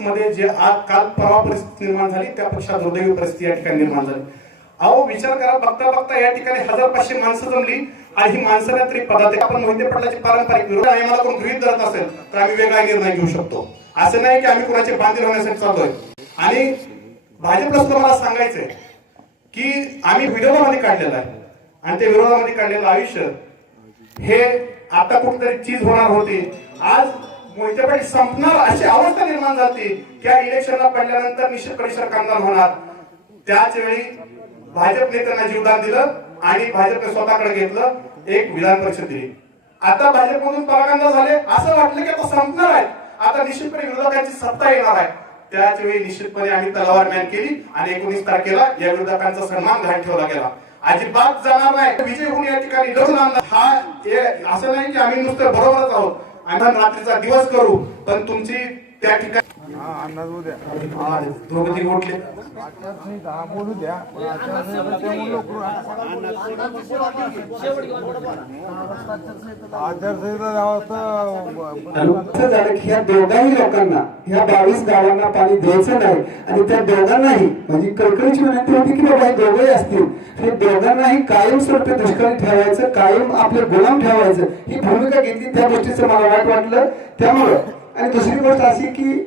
मध्ये जे आज काल परवा परिस्थिती निर्माण झाली त्यापेक्षा दुर्दैवी परिस्थिती या ठिकाणी निर्माण झाली. अहो विचार करा बघता बघता या ठिकाणी हजार पाचशे माणसं जमली आणि ही माणसाला तरी पदार्थ आपण मोहिते पाटलाची पारंपरिक विरोध आणि मला कोण गृहित धरत असेल तर आम्ही वेगळा निर्णय घेऊ शकतो. असं नाही की आम्ही कोणाचे बांधील होण्यासाठी चालतोय. आणि भाजपला सुद्धा मला सांगायचंय की आम्ही विरोधामध्ये काढलेलं आहे. आणि ते विरोधामध्ये काढलेलं आयुष्य हे आता कुठेतरी चीज होणार होती. आज मोहिते संपणार अशी अवस्था निर्माण झाली की इलेक्शनला पडल्यानंतर निश्चित परिसर होणार. त्याच वेळी भाजप त्यांना जीवदान दिलं आणि भाजपने स्वतःकडे घेतलं एक विधान परिषद दिली. आता भाजपमधून परागंदा झाले असं वाटलं की आता संपणार आहे. आता निश्चितपणे विरोधकांची सत्ता येणार आहे. त्याच वेळी निश्चितपणे आम्ही तलवार मॅन केली आणि एकोणीस तारखेला या विरोधकांचा सन्मान घाण ठेवला गेला. अजिबात जाणार नाही. विजय होऊन या ठिकाणी लढून आणला हा असं नाही की आम्ही नुसतं बरोबरच आहोत. आम्ही रात्रीचा दिवस करू पण तुमची त्या ठिकाणी दोघं तिघं उठले. झालं की ह्या दोघाही लोकांना ह्या बावीस गावांना पाणी द्यायचं नाही आणि त्या दोघांनाही म्हणजे कळकळीची विनंती होती की बाबा दोघंही असतील. हे दोघांनाही कायम स्वरूपी दुष्काळी ठेवायचं कायम आपले गुलाम ठेवायचं. ही भूमिका घेतली त्या गोष्टीचं मला वाईट वाटलं. त्यामुळं आणि दुसरी गोष्ट अशी की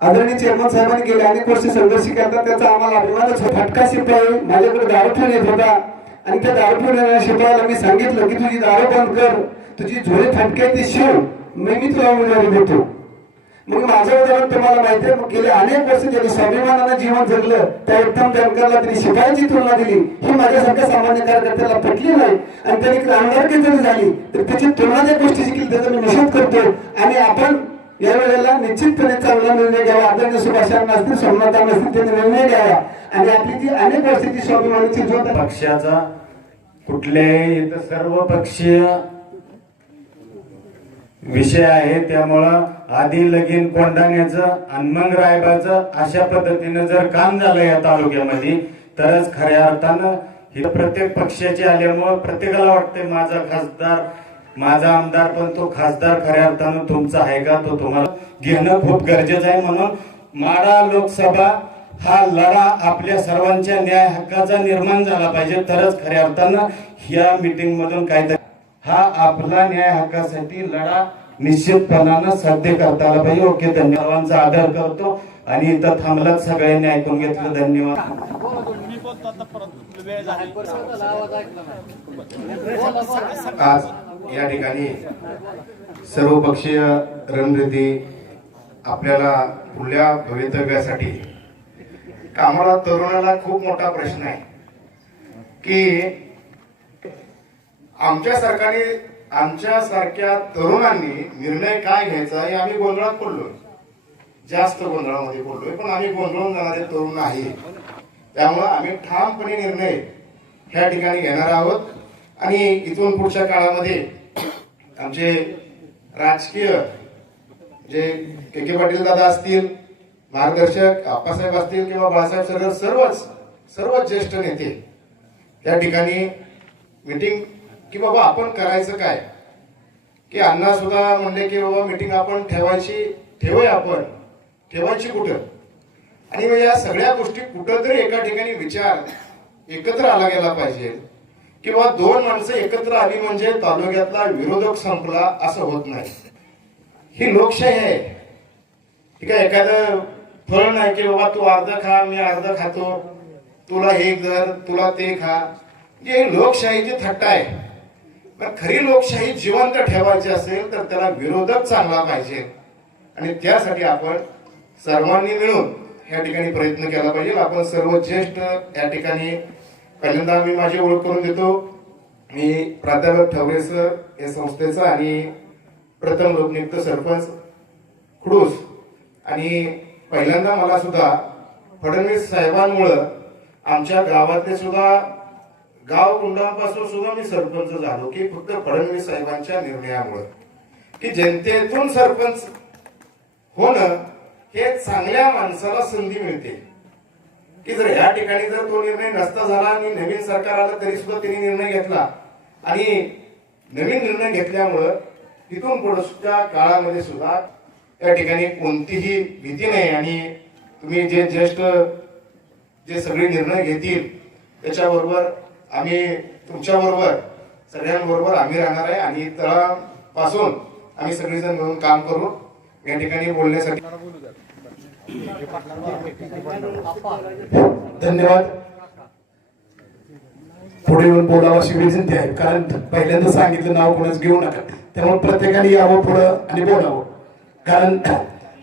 आदरणीय चेअरमन साहेबांनी गेले अनेक वर्ष संघर्ष करतात त्याचा आम्हाला अभिमानच फटका शिपाई माझ्याकडे दारू ठेवून येत होता. आणि त्या दारू ठेवून येणाऱ्या शिपायाला मी सांगितलं की तुझी दारू बंद कर. तुझी झोळे फटके ती शिव. मी मी तुला उमेदवारी देतो मग माझं उदाहरण तुम्हाला माहिती आहे गेले अनेक वर्ष त्यांनी स्वाभिमानानं जीवन जगलं. त्या उत्तम जानकरला त्यांनी शिपायाची तुलना दिली. ही माझ्यासारख्या सामान्य कार्यकर्त्याला पटली नाही. आणि त्यांनी आमदारकी जरी झाली. तर त्याची तुलना ज्या गोष्टी शिकली त्याचा मी निषेध करतो. आणि आपण या वेळेला निश्चितपणे चांगला निर्णय घ्यावा. आदरणीय सुभाषांना असतील सोमनाथांना असतील त्यांनी निर्णय घ्यावा. आणि आपली जी अनेक वर्षाची स्वाभिमानाची ज्योत पक्षाचा कुठल्याही इथं सर्व पक्षीय विषय आहे. त्यामुळं आधी लगीन कोंडाण्याचं आणि मग रायबाचं अशा पद्धतीनं जर काम झालं या तालुक्यामध्ये तरच खऱ्या अर्थानं हे प्रत्येक पक्षाचे आल्यामुळं प्रत्येकाला वाटते माझा खासदार माझा आमदार पण तो खासदार खऱ्या अर्थानं तुमचा आहे का? तो तुम्हाला घेणं खूप गरजेचं आहे म्हणून माडा लोकसभा हा लढा आपल्या सर्वांच्या न्याय हक्काचा निर्माण झाला पाहिजे. तरच खऱ्या अर्थानं या मिटिंग मधून काहीतरी हा आपला न्याय हक्कासाठी लढा निश्चितपणानं साध्य करता आला पाहिजे. ओके धन्यवाद. सर्वांचा आदर करतो आणि इथं थांबलात सगळ्यांनी ऐकून घेतलं धन्यवाद. आज या ठिकाणी सर्वपक्षीय रणनीती आपल्याला पुढल्या भवितव्यासाठी. आम्हाला तरुणाला खूप मोठा प्रश्न आहे. की आमच्या सरकारने आमच्या सारख्या तरुणांनी निर्णय काय घ्यायचा हे आम्ही गोंधळात पडलोय. जास्त गोंधळामध्ये पडलोय पण आम्ही गोंधळून जाणारे तरुण नाही त्यामुळे आम्ही ठामपणे निर्णय ह्या ठिकाणी घेणार आहोत. आणि इथून पुढच्या काळामध्ये आमचे राजकीय जे के के पाटील दादा असतील मार्गदर्शक आप्पासाहेब असतील किंवा बाळासाहेब सरगर सर्वच सर्वच ज्येष्ठ नेते या ठिकाणी मीटिंग की बाबा आपण करायचं काय? की अण्णा सुद्धा म्हणले की बाबा मीटिंग आपण ठेवायची ठेवूया आपण. ठेवायची कुठं? आणि मग या सगळ्या गोष्टी कुठंतरी एका ठिकाणी विचार एकत्र आला गेला पाहिजे. किंवा दोन माणसं एकत्र आली म्हणजे तालुक्यातला विरोधक संपला असं होत नाही. ही लोकशाही आहे. ठीक आहे एखादं फळ नाही की बाबा तू अर्ध खा मी अर्ध खातो. तुला हे धर तुला ते खा. जे लोकशाहीची थट्टा आहे. पण खरी लोकशाही जिवंत ठेवायची असेल तर त्याला विरोधक चांगला पाहिजे. आणि त्यासाठी आपण सर्वांनी मिळून या ठिकाणी प्रयत्न केला पाहिजे. आपण सर्व ज्येष्ठ या ठिकाणी पहिल्यांदा मी माझी ओळख करून देतो. मी प्राध्यापक ठवरे सर या संस्थेचा आणि प्रथम लोकनियुक्त सरपंच खुडूस. आणि पहिल्यांदा मला सुद्धा फडणवीस साहेबांमुळं आमच्या गावातले सुद्धा गाव कुंडापासून सुद्धा मी सरपंच झालो की फक्त फडणवीस साहेबांच्या निर्णयामुळं. की जनतेतून सरपंच होणं हे चांगल्या माणसाला संधी मिळते. की जर ह्या ठिकाणी जर तो निर्णय नसता झाला आणि नवीन सरकार आलं तरी सुद्धा त्यांनी निर्णय घेतला. आणि नवीन निर्णय घेतल्यामुळं तिथून पुढच्या काळामध्ये सुद्धा त्या ठिकाणी कोणतीही भीती नाही. आणि तुम्ही जे ज्येष्ठ जे सगळे निर्णय घेतील त्याच्याबरोबर आम्ही तुमच्याबरोबर सगळ्यांबरोबर आम्ही राहणार आहे. आणि तळापासून आम्ही सगळेजण मिळून काम करू. या ठिकाणी बोलण्यासाठी धन्यवाद. पुढे येऊन बोलावं अशी विनंती आहे कारण पहिल्यांदा सांगितलं नाव कोणाच घेऊ नका. त्यामुळे प्रत्येकाने यावं पुढं आणि बोलावं. कारण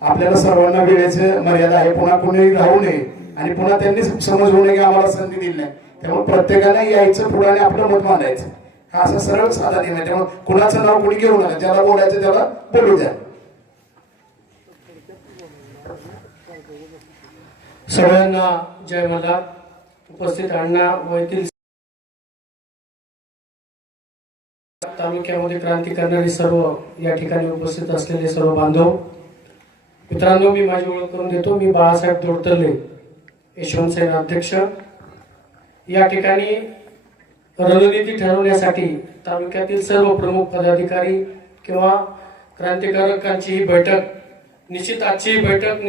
आपल्याला सर्वांना वेळेचं मर्यादा आहे पुन्हा कोणी राहू नये आणि पुन्हा त्यांनी समज नये की आम्हाला संधी दिली नाही. त्यामुळे प्रत्येकाने यायचं पुढे आणि आपलं मत मांडायचं. हा असा सरळ साधा नियम आहे. त्यामुळे कुणाचं नाव कोणी घेऊ नका ज्याला बोलायचं त्याला बोलू द्या. सगळ्यांना जय मला उपस्थित अण्णा व येथील तालुक्यामध्ये क्रांती करणारे सर्व या ठिकाणी उपस्थित असलेले सर्व बांधव. मित्रांनो मी माझी ओळख करून देतो. मी बाळासाहेब धोडतले यशवंतसेना अध्यक्ष. या ठिकाणी रणनीती ठरवण्यासाठी तालुक्यातील सर्व प्रमुख पदाधिकारी किंवा क्रांतिकारकांची ही बैठक निश्चित आजची ही बैठक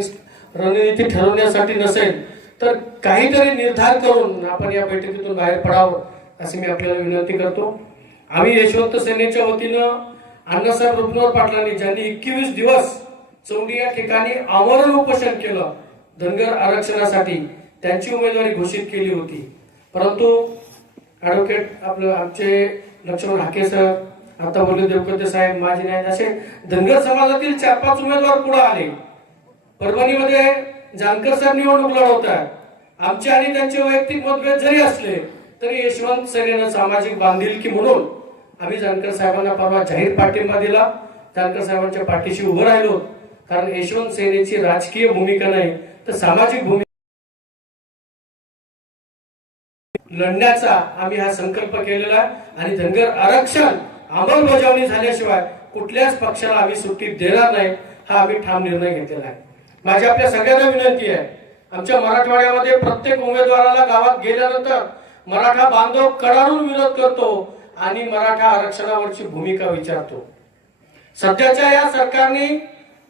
रणनीती ठरवण्यासाठी नसेल तर काहीतरी निर्धार करून आपण या बैठकीतून बाहेर पडावं अशी मी आपल्याला विनंती करतो. आम्ही यशवंत सेनेच्या वतीनं अण्णासाहेब रुपनवर पाटलांनी ज्यांनी एकवीस दिवस चौंडी या ठिकाणी आमरण उपोषण केलं धनगर आरक्षणासाठी त्यांची उमेदवारी घोषित केली होती. परंतु ॲडव्होकेट आपलं आमचे लक्ष्मण हाके सर आता बोलले देवकते साहेब माजी न्याय असे धनगर समाजातील चार पाच उमेदवार पुढे आले. परभणीमध्ये जानकर साहेब निवडणूक लढवत आमचे आणि त्यांचे वैयक्तिक मतभेद जरी असले तरी यशवंत सेनेनं सामाजिक बांधिलकी म्हणून आम्ही जानकर साहेबांना परवा जाहीर पाठिंबा दिला. जानकर साहेबांच्या पाठीशी उभं राहिलो. कारण यशवंत सेनेची राजकीय भूमिका नाही तर सामाजिक भूमिका लढण्याचा आम्ही हा संकल्प केलेला आहे. आणि धनगर आरक्षण अंमलबजावणी झाल्याशिवाय कुठल्याच पक्षाला आम्ही सुट्टी देणार नाही हा आम्ही ठाम निर्णय घेतलेला आहे. माझी आपल्या सगळ्यांना विनंती आहे. आमच्या मराठवाड्यामध्ये प्रत्येक उमेदवाराला गावात गेल्यानंतर मराठा बांधव कडाडून विरोध करतो आणि मराठा आरक्षणावरची भूमिका विचारतो. सध्याच्या या सरकारने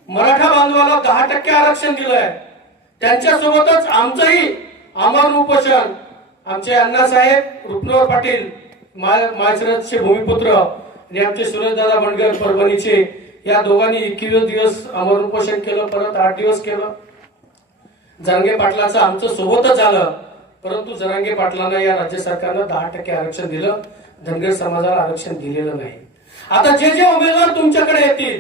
मराठा बांधवाला दहा टक्के आरक्षण दिलंय. त्यांच्यासोबतच आमचंही आमरण उपोषण. आमचे अण्णासाहेब रुपनवर पाटील माळशिरसचे भूमिपुत्र आणि आमचे सुरेशदादा बंडगर परभणीचे या दोघांनी एकवीस दिवस अमर उपोषण केलं परत आठ दिवस केलं. जरांगे पाटलाचं आमचं सोबतच झालं परंतु जरांगे पाटलांना या राज्य सरकारनं दहा टक्के आरक्षण दिलं. धनगर समाजाला आरक्षण दिलेलं नाही. आता जे जे उमेदवार तुमच्याकडे येतील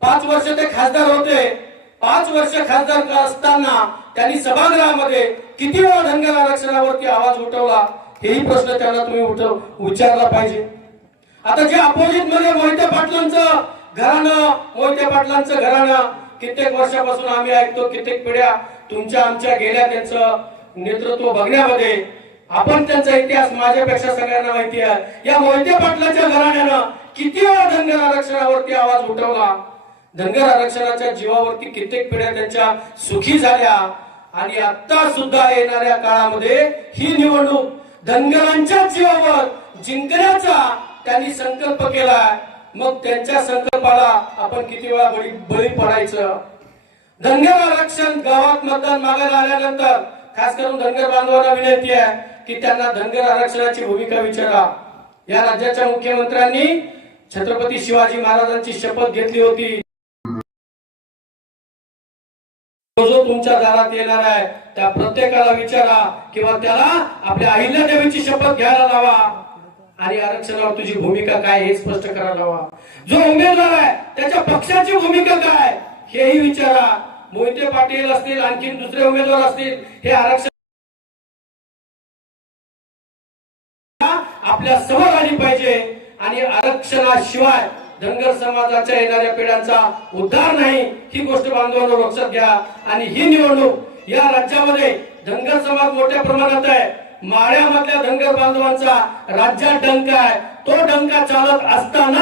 पाच वर्ष ते खासदार होते. पाच वर्ष खासदार असताना त्यांनी सभागृहामध्ये किती वेळा धनगर आरक्षणावरती आवाज उठवला हेही प्रश्न त्यांना तुम्ही उठव विचारला पाहिजे. आता जे अपोजिटमध्ये मोहिते पाटलांचं घराणं मोहिते पाटलांचं घराणं कित्येक वर्षापासून आम्ही ऐकतो कित्येक पिढ्या तुमच्या आमच्या गेल्या त्यांचं नेतृत्व बघण्यामध्ये. आपण त्यांचा इतिहास माझ्यापेक्षा सगळ्यांना माहिती आहे. या मोहिते पाटलाच्या घराण्यानं किती वेळा धनगर आरक्षणावरती आवाज उठवला? धनगर आरक्षणाच्या जीवावरती कित्येक पिढ्या त्यांच्या सुखी झाल्या. आणि आता सुद्धा येणाऱ्या काळामध्ये ही निवडणूक धनगरांच्या जीवावर जिंकण्याचा त्यांनी संकल्प केला. मग त्यांच्या संकल्पाला आपण किती वेळा बळी बळी पडायचं? धनगर आरक्षण गावात मतदान मागायला आल्यानंतर खास करून धनगर बांधवांना विनंती आहे की त्यांना धनगर आरक्षणाची भूमिका विचारा. या राज्याच्या मुख्यमंत्र्यांनी छत्रपती शिवाजी महाराजांची शपथ घेतली होती. तो जो तुमच्या दारात येणार आहे त्या प्रत्येकाला विचारा किंवा त्याला आपल्या अहिल्यादेवीची शपथ घ्यायला लावा. आणि आरक्षणावर तुझी भूमिका काय हे स्पष्ट करायला लावा. जो उमेदवार आहे त्याच्या पक्षाची भूमिका काय हेही विचारा. मोहिते पाटील असतील आणखी दुसरे उमेदवार असतील हे आरक्षण आपल्यासमोर आली पाहिजे. आणि आरक्षणाशिवाय धनगर समाजाच्या येणाऱ्या पिढ्यांचा उद्धार नाही ही गोष्ट बांधवांना लक्षात घ्या. आणि ही निवडणूक या राज्यामध्ये धनगर समाज मोठ्या प्रमाणात आहे. माळ्यामधल्या धनगर बांधवांचा राज्यात डंका आहे. तो डंका चालत असताना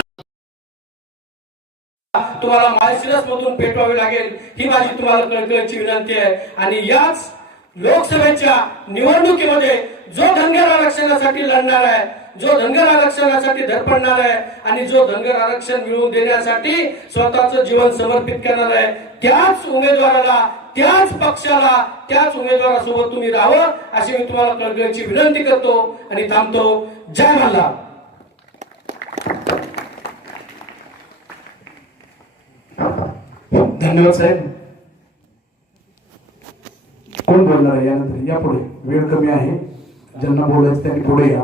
तुम्हाला माळशिरस मधून पेटवावी लागेल. ही माझी तुम्हाला कळकळीची विनंती आहे. आणि याच लोकसभेच्या निवडणुकीमध्ये जो धनगर आरक्षणासाठी लढणार आहे जो धनगर आरक्षणासाठी धडपडणार आहे आणि जो धनगर आरक्षण मिळवून देण्यासाठी स्वतःच जीवन समर्पित करणार आहे त्याच उमेदवाराला त्याच पक्षाला त्याच उमेदवारासोबत तुम्ही राहावं अशी मी तुम्हाला कळकळीची विनंती करतो आणि थांबतो. जय मल्हार. धन्यवाद साहेब. कोण बोलणार आहे? यानंतर या पुढे. वेळ कमी आहे. ज्यांना बोलायचं त्यांनी पुढे या.